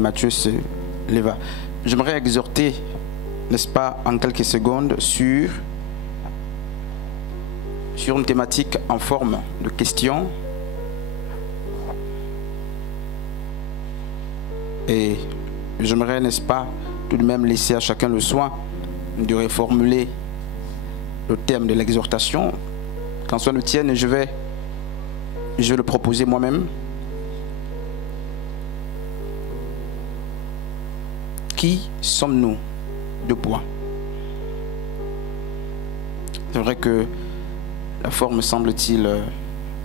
Matthieu se leva. J'aimerais exhorter, n'est-ce pas, en quelques secondes sur une thématique en forme de question. Et j'aimerais, n'est-ce pas, tout de même laisser à chacun le soin de reformuler le terme de l'exhortation. Qu'en soit le tienne, je vais le proposer moi-même. Qui sommes-nous? Deux points. C'est vrai que la forme semble-t-il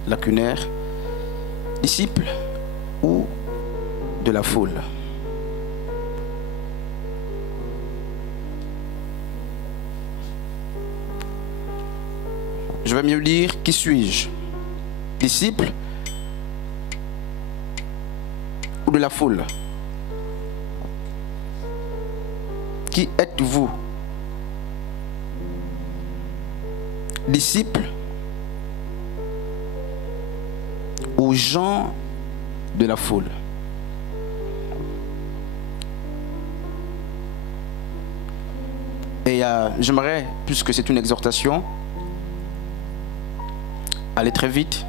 lacunaire. Disciple ou de la foule? Je vais mieux dire, qui suis-je? Disciple ou de la foule? Qui êtes-vous? Disciple ou gens de la foule? Et j'aimerais, puisque c'est une exhortation, aller très vite,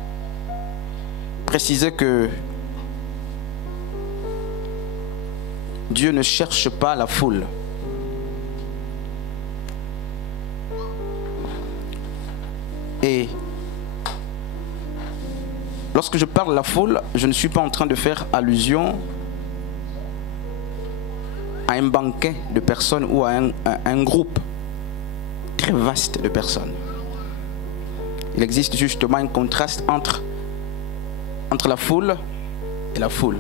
préciser que Dieu ne cherche pas la foule. Et lorsque je parle de la foule, je ne suis pas en train de faire allusion à un banquet de personnes ou à un groupe très vaste de personnes. Il existe justement un contraste entre la foule et la foule.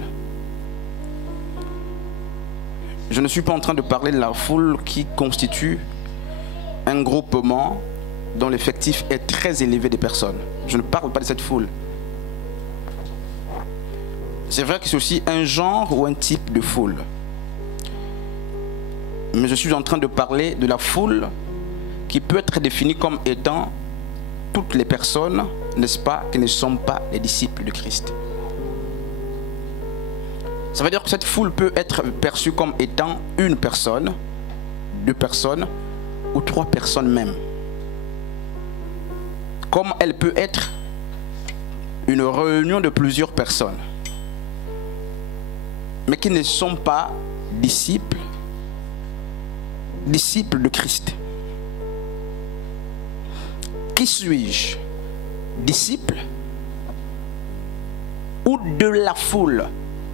Je ne suis pas en train de parler de la foule qui constitue un groupement dont l'effectif est très élevé de personnes. Je ne parle pas de cette foule. C'est vrai que c'est aussi un genre ou un type de foule. Mais je suis en train de parler de la foule qui peut être définie comme étant toutes les personnes, n'est-ce pas, qui ne sont pas les disciples de Christ. Ça veut dire que cette foule peut être perçue comme étant une personne, deux personnes ou trois personnes même. Comme elle peut être une réunion de plusieurs personnes, mais qui ne sont pas disciples de Christ. Qui suis-je? Disciple ou de la foule?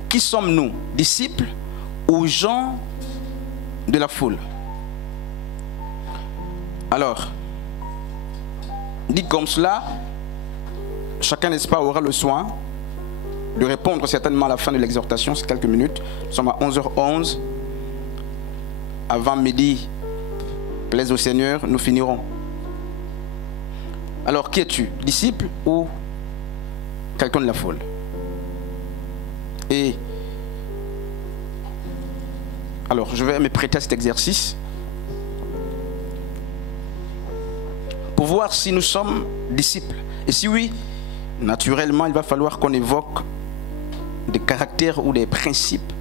Qui sommes-nous? Disciples ou gens de la foule? Alors, dit comme cela, chacun, n'est-ce pas, aura le soin de répondre certainement à la fin de l'exhortation, c'est quelques minutes. Nous sommes à 11h11. Avant midi, plaise au Seigneur, nous finirons. Alors, qui es-tu? Disciple ou quelqu'un de la foule? Et alors, je vais me prêter à cet exercice pour voir si nous sommes disciples. Et si oui, naturellement, il va falloir qu'on évoque des caractères ou des principes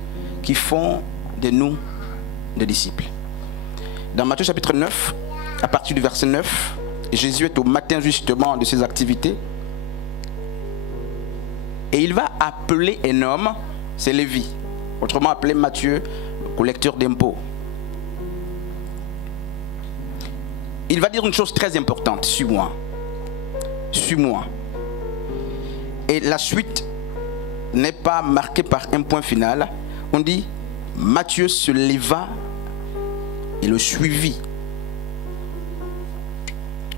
qui font de nous des disciples. Dans Matthieu chapitre 9, à partir du verset 9, Jésus est au matin justement de ses activités. Et il va appeler un homme, c'est Lévi, autrement appelé Matthieu, collecteur d'impôts. Il va dire une chose très importante: suis-moi. Suis-moi. Et la suite n'est pas marquée par un point final. On dit Matthieu se leva et le suivit.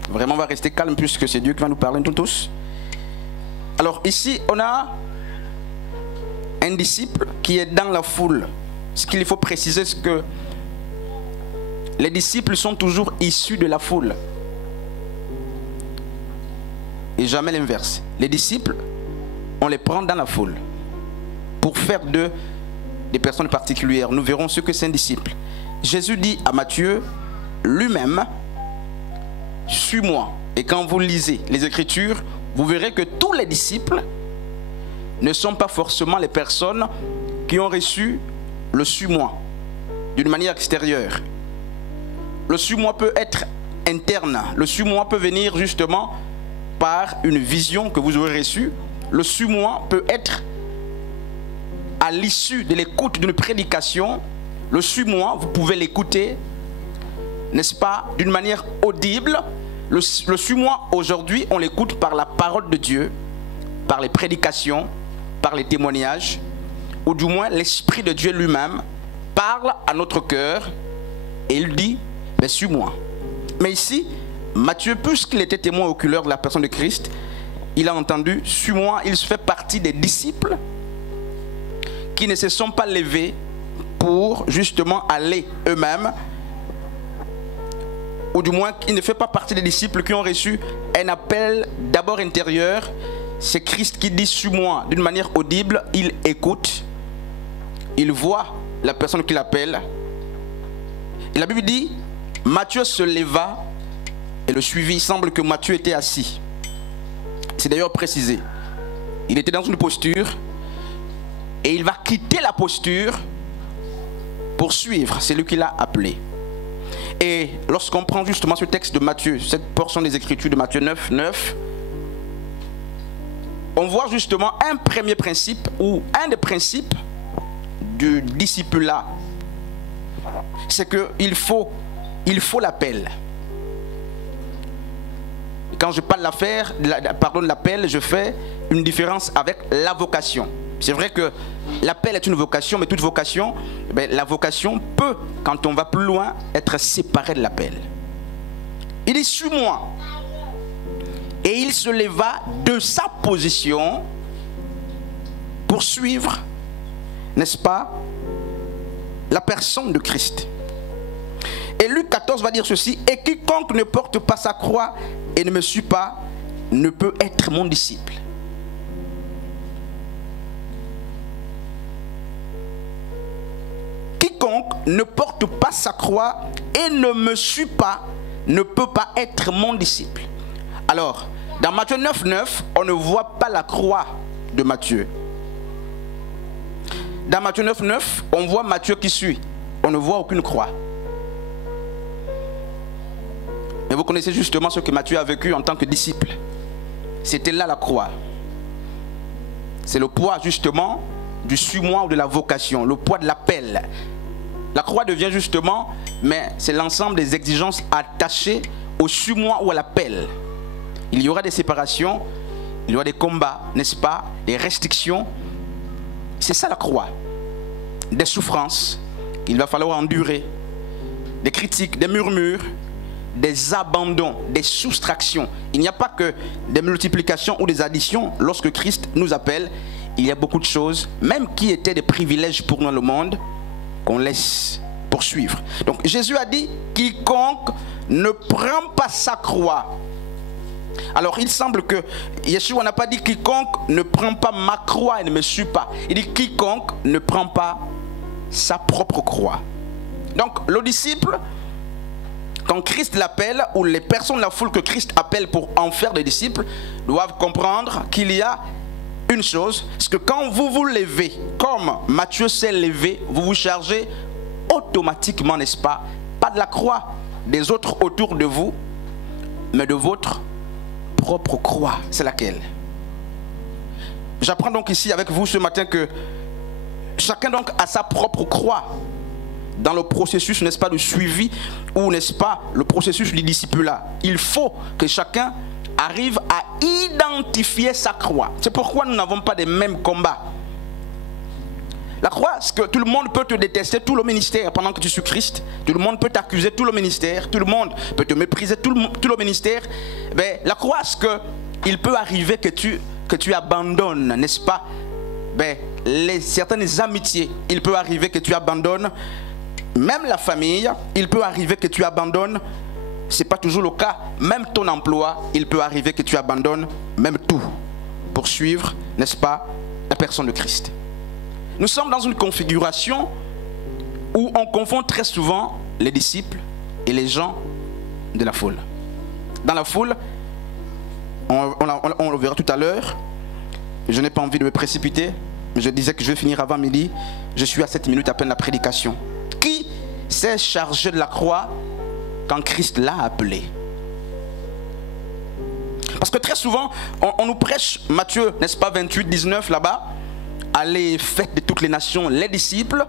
Vraiment, on va rester calme puisque c'est Dieu qui va nous parler tous. Alors ici, on a un disciple qui est dans la foule. Ce qu'il faut préciser, c'est que les disciples sont toujours issus de la foule. Et jamais l'inverse. Les disciples, on les prend dans la foule pour faire d'eux des personnes particulières. Nous verrons ce que c'est un disciple. Jésus dit à Matthieu lui-même: suis-moi. Et quand vous lisez les Écritures, vous verrez que tous les disciples ne sont pas forcément les personnes qui ont reçu le suis-moi d'une manière extérieure. Le suis-moi peut être interne. Le suis-moi peut venir justement par une vision que vous aurez reçue. Le suis-moi peut être à l'issue de l'écoute d'une prédication. Le suis-moi, vous pouvez l'écouter, n'est-ce pas, d'une manière audible. Le suis-moi aujourd'hui, on l'écoute par la parole de Dieu, par les prédications, par les témoignages, ou du moins l'Esprit de Dieu lui-même parle à notre cœur et il dit, ben, suis-moi. Mais ici, Matthieu, puisqu'il était témoin oculaire de la personne de Christ, il a entendu, suis-moi, il fait partie des disciples qui ne se sont pas levés pour justement aller eux-mêmes, ou du moins il ne fait pas partie des disciples qui ont reçu un appel d'abord intérieur. C'est Christ qui dit suis-moi d'une manière audible, il écoute, il voit la personne qui l'appelle. Et la Bible dit, Matthieu se leva et le suivit. Il semble que Matthieu était assis. C'est d'ailleurs précisé. Il était dans une posture et il va quitter la posture pour suivre celui qui l'a appelé. Et lorsqu'on prend justement ce texte de Matthieu, cette portion des Écritures de Matthieu 9, 9, on voit justement un premier principe ou un des principes du discipulat. C'est qu'il faut l'appel. Quand je parle de l'appel, je fais une différence avec la vocation. C'est vrai que l'appel est une vocation, mais toute vocation, la vocation peut, quand on va plus loin, être séparée de l'appel. Il dit, suis-moi. Et il se leva de sa position pour suivre, n'est-ce pas, la personne de Christ. Et Luc 14 va dire ceci, et quiconque ne porte pas sa croix et ne me suit pas, ne peut être mon disciple. Quiconque ne porte pas sa croix et ne me suit pas, ne peut pas être mon disciple. Alors, dans Matthieu 9, 9, on ne voit pas la croix de Matthieu. Dans Matthieu 9, 9, on voit Matthieu qui suit. On ne voit aucune croix. Et vous connaissez justement ce que Matthieu a vécu en tant que disciple. C'était là la croix. C'est le poids justement du suis-moi ou de la vocation, le poids de l'appel. La croix devient justement, mais c'est l'ensemble des exigences attachées au suis-moi ou à l'appel. Il y aura des séparations, il y aura des combats, n'est-ce pas, des restrictions. C'est ça la croix. Des souffrances, il va falloir endurer, des critiques, des murmures, des abandons, des soustractions. Il n'y a pas que des multiplications ou des additions. Lorsque Christ nous appelle, il y a beaucoup de choses, même qui étaient des privilèges pour nous dans le monde, qu'on laisse poursuivre. Donc Jésus a dit, quiconque ne prend pas sa croix. Alors il semble que Yeshua n'a pas dit quiconque ne prend pas ma croix et ne me suit pas. Il dit quiconque ne prend pas sa propre croix. Donc le disciple, quand Christ l'appelle, ou les personnes de la foule que Christ appelle pour en faire des disciples, doivent comprendre qu'il y a une chose, c'est que quand vous vous levez, comme Matthieu s'est levé, vous vous chargez automatiquement, n'est-ce pas, pas de la croix des autres autour de vous, mais de votre propre croix. C'est laquelle? J'apprends donc ici avec vous ce matin que chacun donc a sa propre croix dans le processus, n'est-ce pas, de suivi, ou n'est-ce pas, le processus du discipulat. Il faut que chacun arrive à identifier sa croix. C'est pourquoi nous n'avons pas les mêmes combats. La croix, c'est que tout le monde peut te détester, tout le ministère, pendant que tu suis Christ. Tout le monde peut t'accuser, tout le ministère. Tout le monde peut te mépriser, tout le ministère. Mais la croix, c'est qu'il peut arriver que tu abandonnes, n'est-ce pas, certaines amitiés. Il peut arriver que tu abandonnes même la famille. Il peut arriver que tu abandonnes. Ce n'est pas toujours le cas. Même ton emploi, il peut arriver que tu abandonnes même tout pour suivre, n'est-ce pas, la personne de Christ. Nous sommes dans une configuration où on confond très souvent les disciples et les gens de la foule. Dans la foule, on le verra tout à l'heure, je n'ai pas envie de me précipiter, mais je disais que je vais finir avant midi. Je suis à 7 minutes à peine la prédication. Qui s'est chargé de la croix quand Christ l'a appelé? Parce que très souvent, on nous prêche Matthieu, n'est-ce pas, 28, 19 là-bas. Allez, faites de toutes les nations les disciples.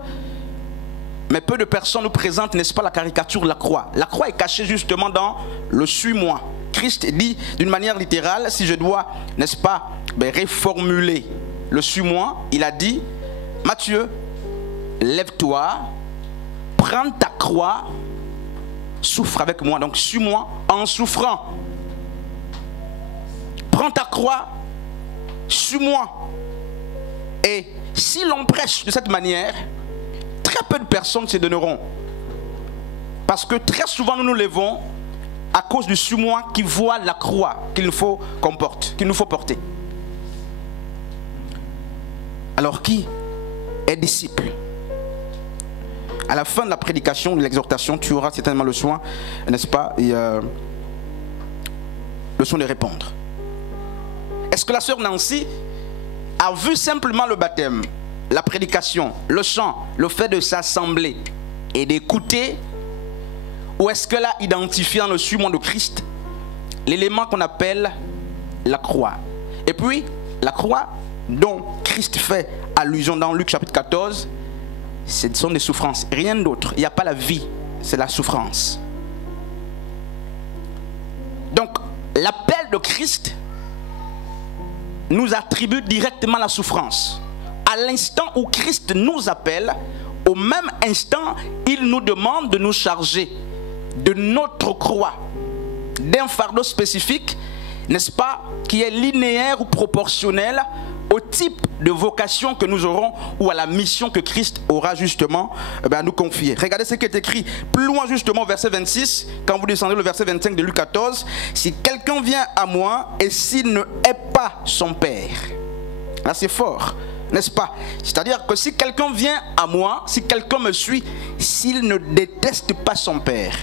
Mais peu de personnes nous présentent, n'est-ce pas, la caricature de la croix. La croix est cachée justement dans le suis-moi. Christ dit d'une manière littérale, si je dois, n'est-ce pas, réformuler le suis-moi, il a dit, Matthieu, lève-toi, prends ta croix, souffre avec moi. Donc suis-moi en souffrant. Prends ta croix, suis-moi. Et si l'on prêche de cette manière, très peu de personnes se donneront. Parce que très souvent nous nous levons à cause du suis-moi qui voit la croix qu'il nous faut qu'on porte, qu'il nous faut porter. Alors qui est disciple? À la fin de la prédication, de l'exhortation, tu auras certainement le soin, n'est-ce pas, le soin de répondre. Est-ce que la sœur Nancy a vu simplement le baptême, la prédication, le chant, le fait de s'assembler et d'écouter? Ou est-ce qu'elle a identifié dans le suis-moi de Christ l'élément qu'on appelle la croix? Et puis, la croix dont Christ fait allusion dans Luc chapitre 14, ce sont des souffrances, rien d'autre. Il n'y a pas la vie, c'est la souffrance. Donc, l'appel de Christ nous attribue directement la souffrance. À l'instant où Christ nous appelle, au même instant, il nous demande de nous charger de notre croix, d'un fardeau spécifique, n'est-ce pas, qui est linéaire ou proportionnel au type de vocation que nous aurons ou à la mission que Christ aura justement à nous confier. Regardez ce qui est écrit plus loin justement au verset 26, quand vous descendez le verset 25 de Luc 14. Si quelqu'un vient à moi et s'il ne hait pas son père, là c'est fort, n'est-ce pas? C'est-à-dire que si quelqu'un vient à moi, si quelqu'un me suit, s'il ne déteste pas son père,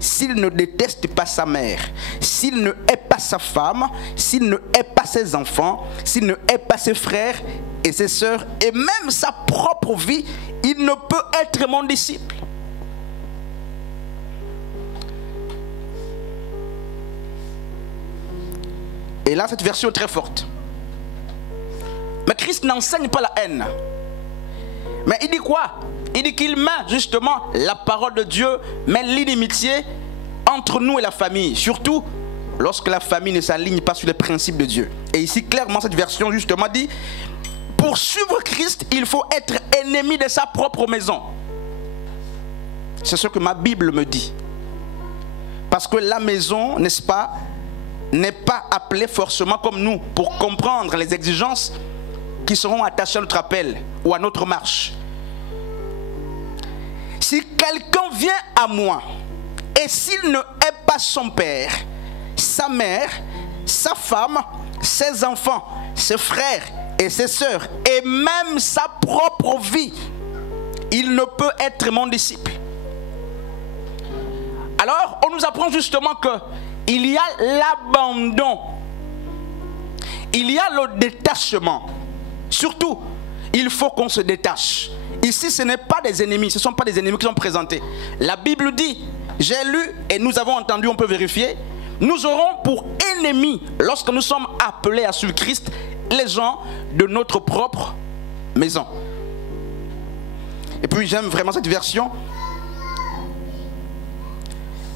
s'il ne déteste pas sa mère, s'il ne hait pas sa femme, s'il ne hait pas ses enfants, s'il ne hait pas ses frères et ses sœurs, et même sa propre vie, il ne peut être mon disciple. Et là, cette version est très forte. Mais Christ n'enseigne pas la haine. Mais il dit quoi? Il dit qu'il met justement la parole de Dieu, met l'inimitié entre nous et la famille. Surtout lorsque la famille ne s'aligne pas sur les principes de Dieu. Et ici, clairement, cette version justement dit, pour suivre Christ, il faut être ennemi de sa propre maison. C'est ce que ma Bible me dit. Parce que la maison, n'est-ce pas, n'est pas appelée forcément comme nous pour comprendre les exigences qui seront attachées à notre appel ou à notre marche. Si quelqu'un vient à moi et s'il ne hait pas son père, sa mère, sa femme, ses enfants, ses frères et ses sœurs et même sa propre vie, il ne peut être mon disciple. Alors, on nous apprend justement qu'il y a l'abandon, il y a le détachement. Surtout, il faut qu'on se détache. Ici, ce n'est pas des ennemis, ce ne sont pas des ennemis qui sont présentés. La Bible dit, j'ai lu et nous avons entendu, on peut vérifier, nous aurons pour ennemis, lorsque nous sommes appelés à suivre Christ, les gens de notre propre maison. Et puis j'aime vraiment cette version.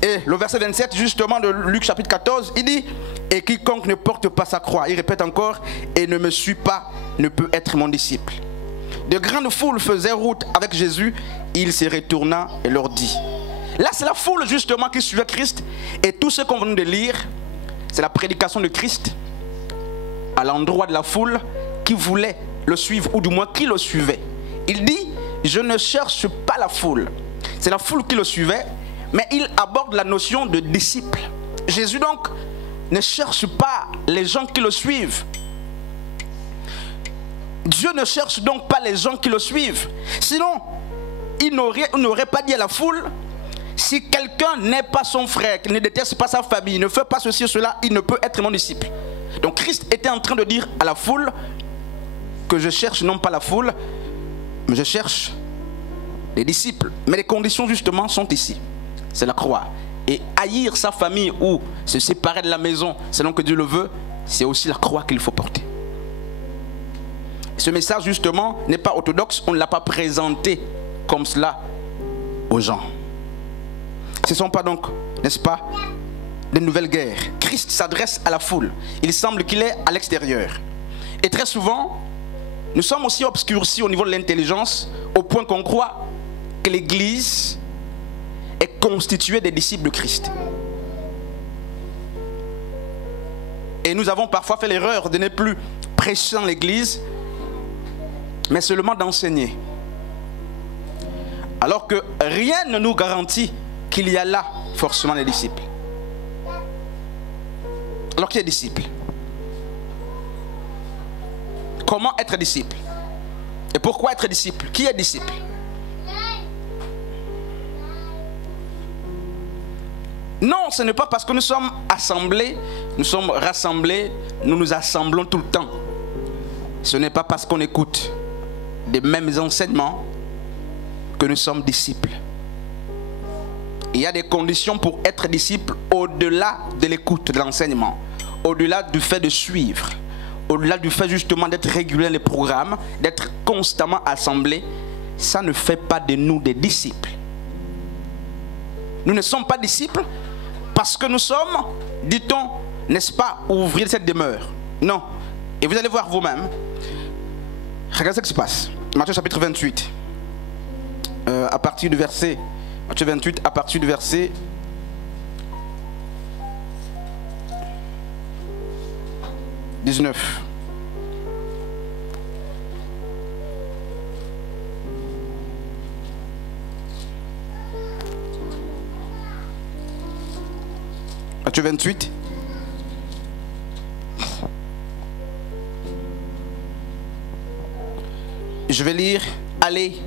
Et le verset 27 justement de Luc chapitre 14, il dit, et quiconque ne porte pas sa croix, il répète encore, et ne me suit pas, ne peut être mon disciple. De grandes foules faisaient route avec Jésus, il se retourna et leur dit. Là c'est la foule justement qui suivait Christ, et tout ce qu'on vient de lire, c'est la prédication de Christ à l'endroit de la foule qui voulait le suivre, ou du moins qui le suivait. Il dit, je ne cherche pas la foule. C'est la foule qui le suivait, mais il aborde la notion de disciple. Jésus donc ne cherche pas les gens qui le suivent. Dieu ne cherche donc pas les gens qui le suivent. Sinon, il n'aurait pas dit à la foule, si quelqu'un n'est pas son frère, qu'il ne déteste pas sa famille, ne fait pas ceci ou cela, il ne peut être mon disciple. Donc Christ était en train de dire à la foule que je cherche non pas la foule, Mais je cherche des disciples. Mais les conditions justement sont ici. C'est la croix. Et haïr sa famille ou se séparer de la maison selon que Dieu le veut, c'est aussi la croix qu'il faut porter. Ce message justement n'est pas orthodoxe. On ne l'a pas présenté comme cela aux gens. Ce ne sont pas donc, n'est-ce pas, des nouvelles guerres. Christ s'adresse à la foule. Il semble qu'il est à l'extérieur. Et très souvent, nous sommes aussi obscurcis au niveau de l'intelligence, au point qu'on croit que l'Église est constituée des disciples de Christ. Et nous avons parfois fait l'erreur de ne plus prêcher dans l'Église, mais seulement d'enseigner. Alors que rien ne nous garantit qu'il y a là forcément des disciples. Alors qui est disciple? Comment être disciple? Et pourquoi être disciple? Qui est disciple? Non, ce n'est pas parce que nous sommes assemblés, nous sommes rassemblés, nous nous assemblons tout le temps. Ce n'est pas parce qu'on écoute des mêmes enseignements que nous sommes disciples. Il y a des conditions pour être disciple au-delà de l'écoute de l'enseignement, au-delà du fait de suivre, au-delà du fait justement d'être régulier dans les programmes, d'être constamment assemblés. Ça ne fait pas de nous des disciples. Nous ne sommes pas disciples parce que nous sommes, dit-on, n'est-ce pas, ouvriers de cette demeure. Non. Et vous allez voir vous-même. Regardez ce qui se passe. Matthieu chapitre 28. À partir du verset... Matthieu 28, à partir du verset 19. Matthieu 28. Je vais lire. Allez.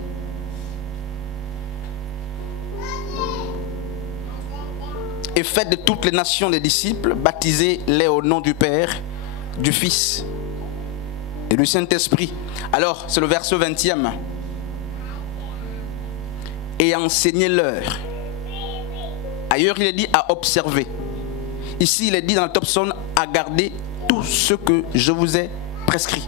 Et faites de toutes les nations des disciples, baptisez-les au nom du Père, du Fils et du Saint-Esprit. Alors, c'est le verset 20e. Et enseignez-leur. Ailleurs, il est dit à observer. Ici, il est dit dans le top son à garder tout ce que je vous ai prescrit.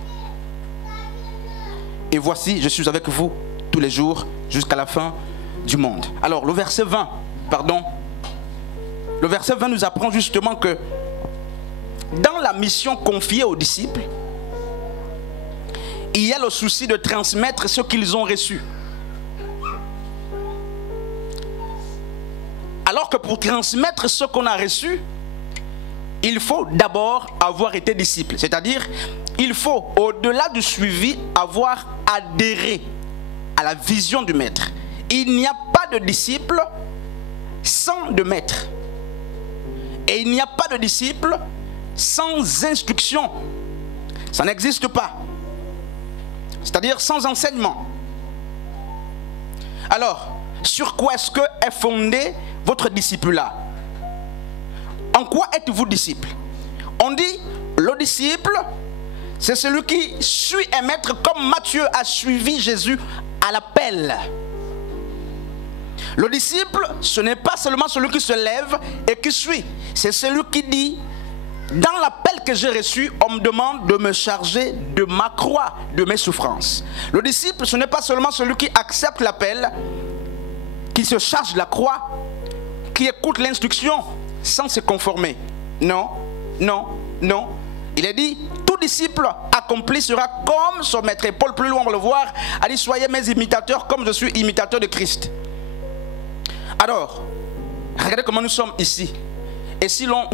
Et voici, je suis avec vous tous les jours jusqu'à la fin du monde. Alors, le verset 20, pardon. Le verset 20 nous apprend justement que dans la mission confiée aux disciples, il y a le souci de transmettre ce qu'ils ont reçu. Alors que pour transmettre ce qu'on a reçu, il faut d'abord avoir été disciple. C'est-à-dire, il faut, au-delà du suivi, avoir adhéré à la vision du maître. Il n'y a pas de disciple sans de maître. Et il n'y a pas de disciple sans instruction. Ça n'existe pas. C'est-à-dire sans enseignement. Alors, sur quoi est-ce que est fondé votre disciple-là? En quoi êtes-vous disciple? On dit, le disciple, c'est celui qui suit un maître comme Matthieu a suivi Jésus à l'appel. Le disciple, ce n'est pas seulement celui qui se lève et qui suit. C'est celui qui dit, dans l'appel que j'ai reçu, on me demande de me charger de ma croix, de mes souffrances. Le disciple, ce n'est pas seulement celui qui accepte l'appel, qui se charge de la croix, qui écoute l'instruction sans se conformer. Non, non, non. Il est dit, tout disciple accompli sera comme son maître. Et Paul, plus loin, on va le voir, a dit, soyez mes imitateurs comme je suis imitateur de Christ. Alors, regardez comment nous sommes ici. Et si l'on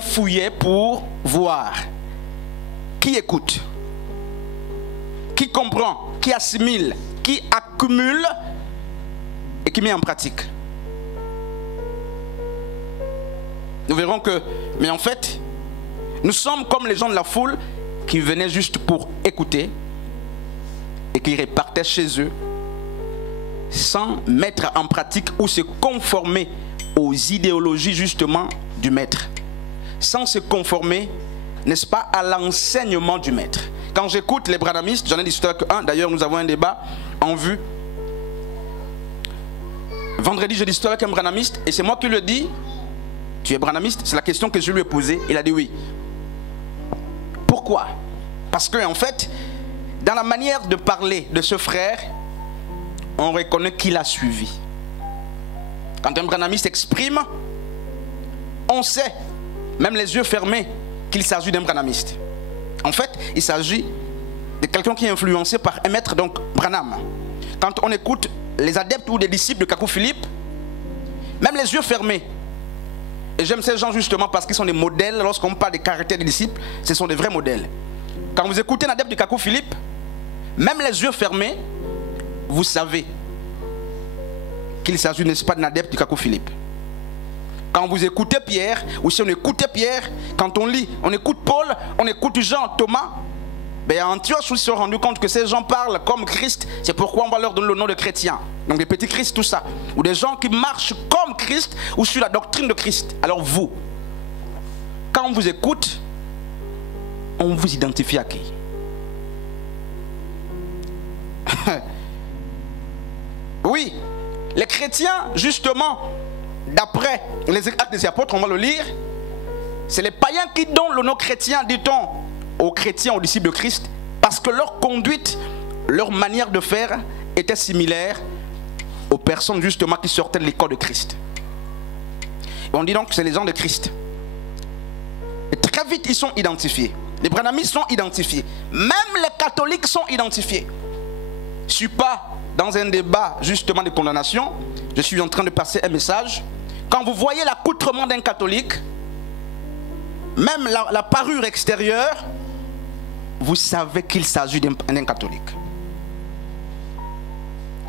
fouillait pour voir qui écoute, qui comprend, qui assimile, qui accumule et qui met en pratique. Nous verrons que, mais en fait, nous sommes comme les gens de la foule qui venaient juste pour écouter et qui repartaient chez eux sans mettre en pratique ou se conformer aux idéologies justement du maître, sans se conformer, n'est-ce pas, à l'enseignement du maître. Quand j'écoute les branhamistes, j'en ai discuté avec un, d'ailleurs nous avons un débat en vue. Vendredi, je discutais avec un branhamiste et c'est moi qui lui ai dit, tu es branhamiste? C'est la question que je lui ai posée. Il a dit oui. Pourquoi? Parce que en fait, dans la manière de parler de ce frère, on reconnaît qu'il a suivi. Quand un branhamiste exprime, on sait, même les yeux fermés, qu'il s'agit d'un branhamiste. En fait, il s'agit de quelqu'un qui est influencé par un maître, donc Branham. Quand on écoute les adeptes ou des disciples de Kakou Philippe, même les yeux fermés. Et j'aime ces gens justement parce qu'ils sont des modèles. Lorsqu'on parle des caractères des disciples, ce sont des vrais modèles. Quand vous écoutez un adepte de Kakou Philippe, même les yeux fermés, vous savez qu'il s'agit, n'est-ce pas, d'un adepte de Kakou Philippe. Quand vous écoutez Pierre, ou si on écoutait Pierre, quand on lit, on écoute Paul, on écoute Jean, Thomas, ben à Antioche, ils se sont rendus compte que ces gens parlent comme Christ. C'est pourquoi on va leur donner le nom de chrétiens. Donc des petits Christ, tout ça. Ou des gens qui marchent comme Christ ou sur la doctrine de Christ. Alors vous, quand on vous écoute, on vous identifie à qui? Oui, les chrétiens, justement, d'après les actes des apôtres, on va le lire, c'est les païens qui donnent le nom chrétien, dit-on, aux chrétiens, aux disciples de Christ, parce que leur conduite, leur manière de faire était similaire aux personnes justement qui sortaient de l'école de Christ. Et on dit donc que c'est les gens de Christ. Et très vite, ils sont identifiés. Les branhamistes sont identifiés. Même les catholiques sont identifiés. Je ne suis pas dans un débat justement de condamnation. Je suis en train de passer un message. Quand vous voyez l'accoutrement d'un catholique, même la parure extérieure, vous savez qu'il s'agit d'un catholique.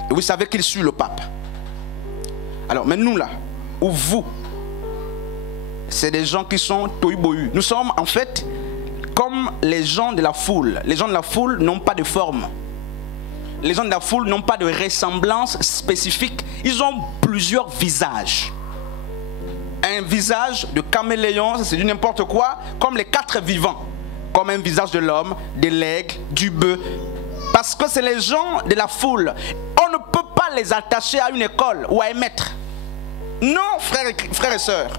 Et vous savez qu'il suit le pape. Alors, mais nous là, ou vous, c'est des gens qui sont tohu-bohu. Nous sommes en fait comme les gens de la foule. Les gens de la foule n'ont pas de forme. Les gens de la foule n'ont pas de ressemblance spécifique. Ils ont plusieurs visages. Un visage de caméléon, c'est du n'importe quoi, comme les quatre vivants. Comme un visage de l'homme, de l'aigle, du bœuf. Parce que c'est les gens de la foule. On ne peut pas les attacher à une école ou à un maître. Non, frères et sœurs.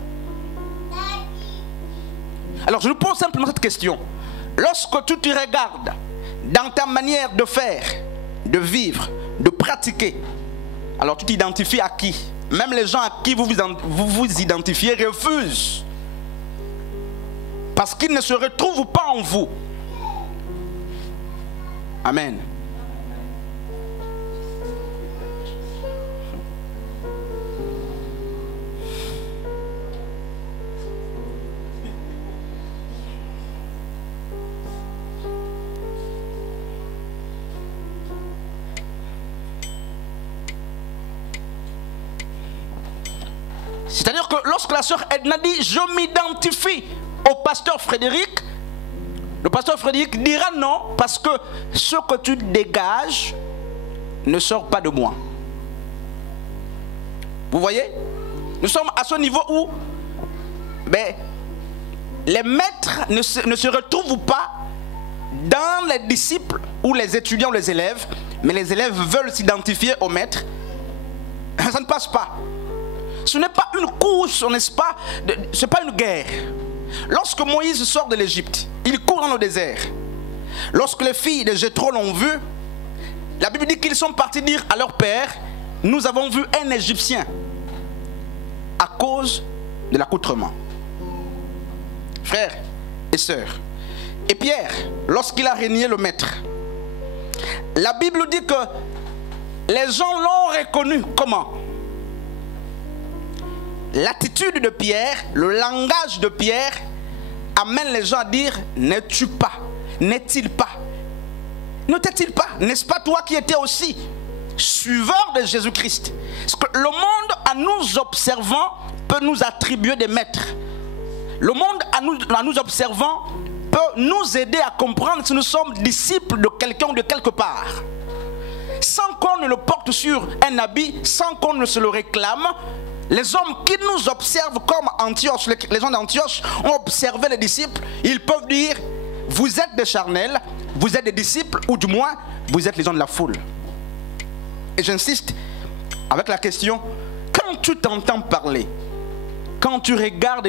Alors je nous pose simplement cette question. Lorsque tu te regardes dans ta manière de faire, de vivre, de pratiquer, alors tu t'identifies à qui? Même les gens à qui vous vous identifiez refusent. Parce qu'ils ne se retrouvent pas en vous. Amen. C'est-à-dire que lorsque la sœur Edna dit « Je m'identifie au pasteur Frédéric », le pasteur Frédéric dira non, parce que ce que tu dégages ne sort pas de moi. Vous voyez? Nous sommes à ce niveau où les maîtres ne se retrouvent pas dans les disciples ou les étudiants ou les élèves, mais les élèves veulent s'identifier aux maîtres. Ça ne passe pas. Ce n'est pas une course, n'est-ce pas? Ce n'est pas une guerre. Lorsque Moïse sort de l'Égypte, il court dans le désert. Lorsque les filles de Jéthro l'ont vu, la Bible dit qu'ils sont partis dire à leur père: nous avons vu un Égyptien, à cause de l'accoutrement. Frères et sœurs, et Pierre, lorsqu'il a régné le maître, la Bible dit que les gens l'ont reconnu. Comment? L'attitude de Pierre, le langage de Pierre amène les gens à dire: n'es-tu pas? N'est-il pas? Ne t'est-il pas? N'est-ce pas toi qui étais aussi suiveur de Jésus-Christ? Parce que le monde, en nous observant, peut nous attribuer des maîtres. Le monde, en nous observant, peut nous aider à comprendre si nous sommes disciples de quelqu'un ou de quelque part. Sans qu'on ne le porte sur un habit, sans qu'on ne se le réclame, les hommes qui nous observent comme Antioche, les gens d'Antioche ont observé les disciples, ils peuvent dire: vous êtes des charnels, vous êtes des disciples, ou du moins, vous êtes les gens de la foule. Et j'insiste avec la question, quand tu t'entends parler, quand tu regardes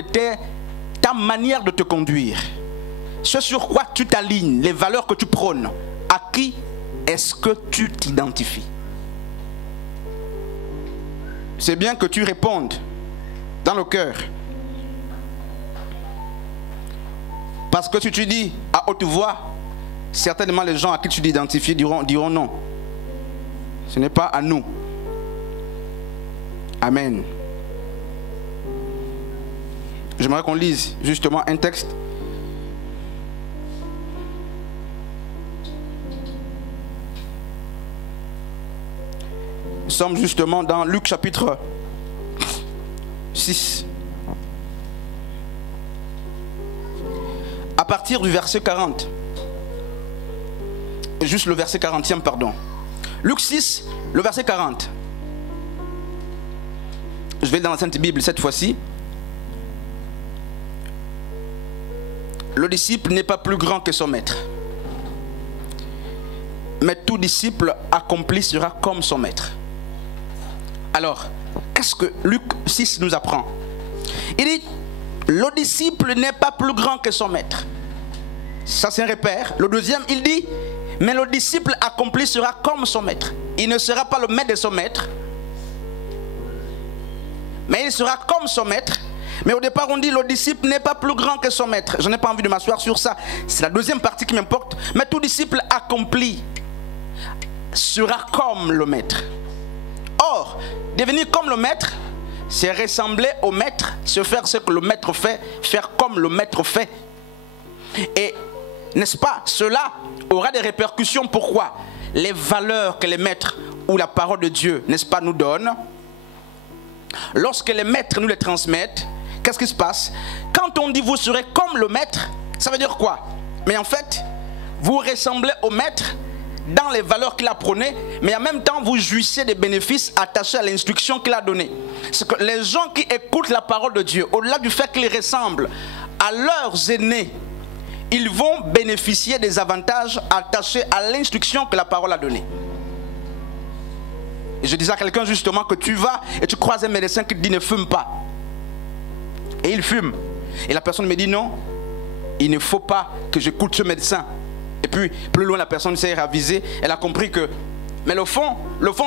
ta manière de te conduire, ce sur quoi tu t'alignes, les valeurs que tu prônes, à qui est-ce que tu t'identifies? C'est bien que tu répondes dans le cœur. Parce que si tu dis à haute voix, certainement les gens à qui tu t'identifies diront non. Ce n'est pas à nous. Amen. J'aimerais qu'on lise justement un texte. Nous sommes justement dans Luc chapitre 6. À partir du verset 40. Juste le verset 40e, pardon. Luc 6, le verset 40. Je vais dans la Sainte Bible cette fois-ci. Le disciple n'est pas plus grand que son maître. Mais tout disciple accompli sera comme son maître. Alors, qu'est-ce que Luc 6 nous apprend? Il dit, le disciple n'est pas plus grand que son maître. Ça c'est un repère. Le deuxième, il dit, mais le disciple accompli sera comme son maître. Il ne sera pas le maître de son maître, mais il sera comme son maître. Mais au départ on dit le disciple n'est pas plus grand que son maître. Je n'ai pas envie de m'asseoir sur ça. C'est la deuxième partie qui m'importe. Mais tout disciple accompli sera comme le maître. Or, devenir comme le maître, c'est ressembler au maître, se faire ce que le maître fait, faire comme le maître fait. Et, n'est-ce pas, cela aura des répercussions. Pourquoi? Les valeurs que les maîtres ou la parole de Dieu, n'est-ce pas, nous donnent, lorsque les maîtres nous les transmettent, qu'est-ce qui se passe? Quand on dit vous serez comme le maître, ça veut dire quoi? Mais en fait, vous ressemblez au maître dans les valeurs qu'il a prônées, mais en même temps vous jouissez des bénéfices attachés à l'instruction qu'il a donnée. C'est que les gens qui écoutent la parole de Dieu, au-delà du fait qu'ils ressemblent à leurs aînés, ils vont bénéficier des avantages attachés à l'instruction que la parole a donnée. Et je disais à quelqu'un justement que tu vas et tu croises un médecin qui te dit ne fume pas. Et il fume. Et la personne me dit non, il ne faut pas que j'écoute ce médecin. Et puis plus loin la personne s'est ravisée, elle a compris que, mais le fond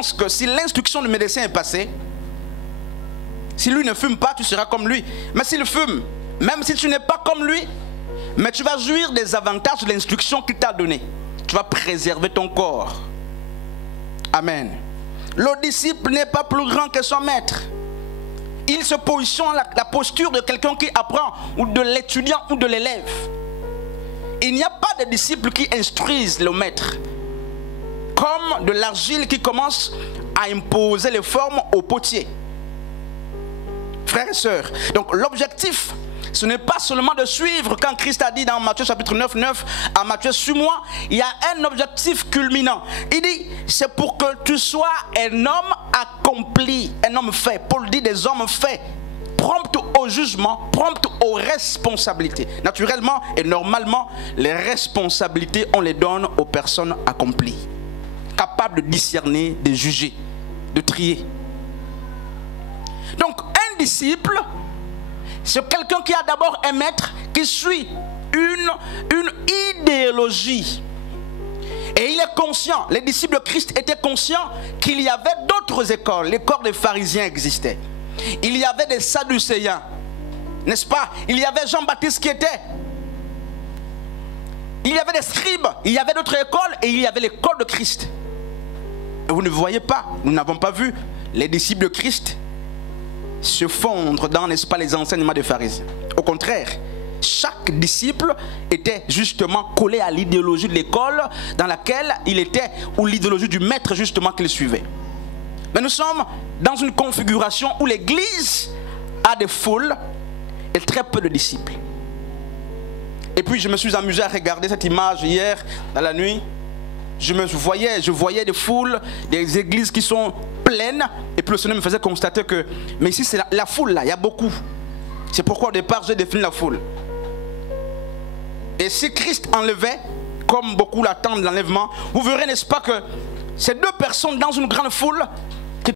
c'est que si l'instruction du médecin est passée, si lui ne fume pas, tu seras comme lui. Mais s'il fume, même si tu n'es pas comme lui, mais tu vas jouir des avantages de l'instruction qu'il t'a donnée. Tu vas préserver ton corps. Amen. Le disciple n'est pas plus grand que son maître. Il se positionne la posture de quelqu'un qui apprend, ou de l'étudiant ou de l'élève. Il n'y a pas de disciples qui instruisent le maître, comme de l'argile qui commence à imposer les formes au potier. Frères et sœurs, donc l'objectif, ce n'est pas seulement de suivre, quand Christ a dit dans Matthieu chapitre 9, 9 à Matthieu, suis-moi, il y a un objectif culminant. Il dit, c'est pour que tu sois un homme accompli, un homme fait. Paul dit des hommes faits, prompt au jugement, prompt aux responsabilités. Naturellement et normalement, les responsabilités, on les donne aux personnes accomplies, capables de discerner, de juger, de trier. Donc, un disciple, c'est quelqu'un qui a d'abord un maître qui suit une idéologie. Et il est conscient, les disciples de Christ étaient conscients qu'il y avait d'autres écoles. L'école des pharisiens existait. Il y avait des sadducéens, n'est-ce pas? Il y avait Jean-Baptiste qui était. Il y avait des scribes, il y avait d'autres écoles et il y avait l'école de Christ. Et vous ne voyez pas, nous n'avons pas vu les disciples de Christ se fondre dans, n'est-ce pas, les enseignements des pharisiens. Au contraire, chaque disciple était justement collé à l'idéologie de l'école dans laquelle il était, ou l'idéologie du maître justement qu'il suivait. Mais nous sommes dans une configuration où l'église a des foules et très peu de disciples. Et puis je me suis amusé à regarder cette image hier dans la nuit. Je voyais des foules, des églises qui sont pleines. Et puis le Seigneur me faisait constater que, mais ici c'est la foule là, il y a beaucoup. C'est pourquoi au départ j'ai défini la foule. Et si Christ enlevait, comme beaucoup l'attendent l'enlèvement, vous verrez, n'est-ce pas, que Ces deux personnes dans une grande foule